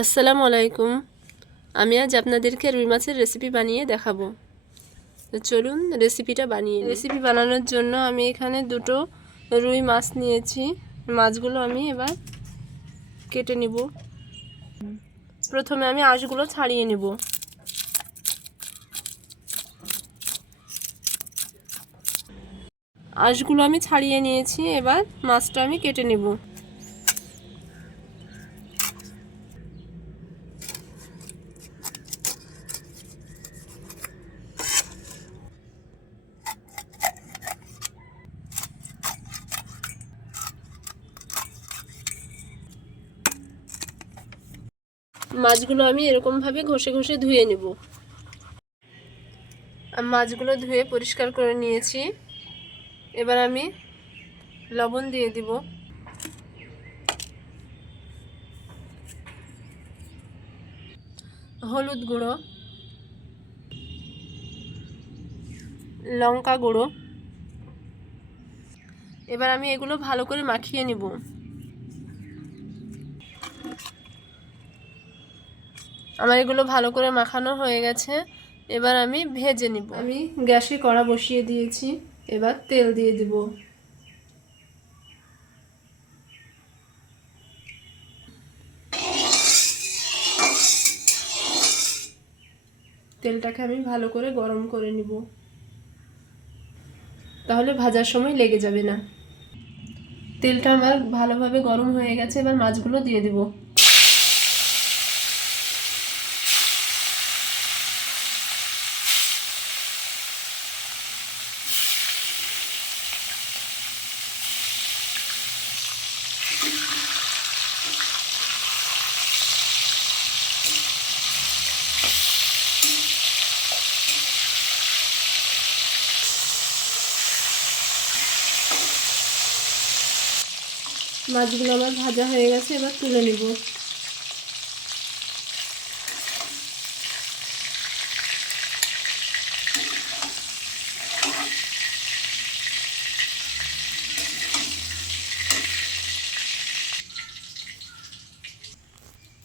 আসসালামু আলাইকুম। আমি আজ আপনাদেরকে রুই মাছের রেসিপি বানিয়ে দেখাবো। তো চলুন রেসিপিটা বানিয়ে রেসিপি বানানোর জন্য আমি এখানে দুটো রুই মাছ নিয়েছি। মাছগুলো আমি এবার কেটে নিব। প্রথমে আমি আঁশগুলো ছাড়িয়ে নেব। আঁশগুলো আমি ছাড়িয়ে নিয়েছি। এবার মাছটা আমি কেটে নেব। মাছগুলো আমি এরকমভাবে ঘষে ঘষে ধুয়ে নেব। মাছগুলো ধুয়ে পরিষ্কার করে নিয়েছি। এবার আমি লবণ দিয়ে দিব। হলুদ গুঁড়ো, লঙ্কা গুঁড়ো। এবার আমি এগুলো ভালো করে মাখিয়ে নিব। আমার এগুলো ভালো করে মাখানো হয়ে গেছে। এবার আমি ভেজে নিব। আমি গ্যাসে কড়া বসিয়ে দিয়েছি। এবার তেল দিয়ে দিব। তেলটাকে আমি ভালো করে গরম করে নিব। তাহলে ভাজার সময় লেগে যাবে না। তেলটা আমার ভালোভাবে গরম হয়ে গেছে। এবার মাছগুলো দিয়ে দেবো। মাছগুলো আমার ভাজা হয়ে গেছে, এবার তুলে নিব।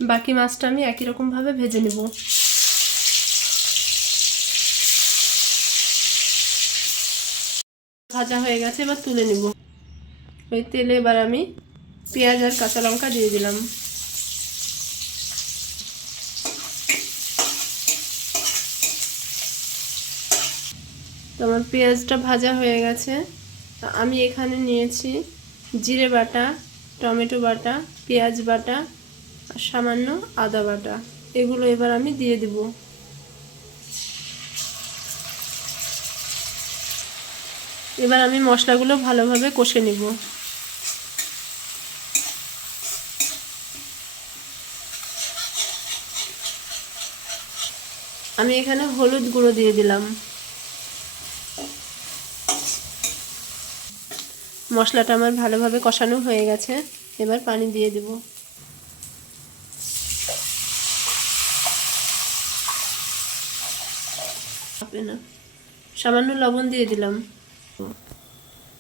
বাকি মাছটা আমি একই রকমভাবে ভেজে নেব। ভাজা হয়ে গেছে, এবার তুলে নেব। ওই তেলে এবার আমি পেঁয়াজ আর কাঁচা লঙ্কা দিয়ে দিলাম। তো আমার পেঁয়াজটা ভাজা হয়ে গেছে। আমি এখানে নিয়েছি জিরে বাটা, টমেটো বাটা, পেঁয়াজ বাটা আর সামান্য আদা বাটা। এগুলো এবার আমি দিয়ে দিব। এবার আমি মশলাগুলো ভালোভাবে কষে নিব। আমি এখানে হলুদ গুঁড়ো দিয়ে দিলাম। মশলাটা আমার ভালোভাবে কষানো হয়ে গেছে। এবার পানি দিয়ে দেব। না সামান্য লবণ দিয়ে দিলাম।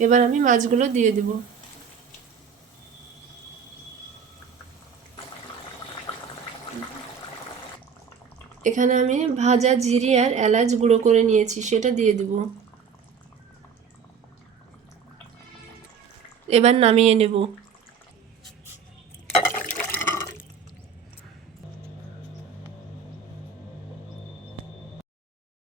এবার আমি মাছগুলো দিয়ে দেব। এখানে আমি ভাজা জিরি আর এলাচ গুঁড়ো করে নিয়েছি, সেটা দিয়ে দেব। এবার নামিয়ে নেব।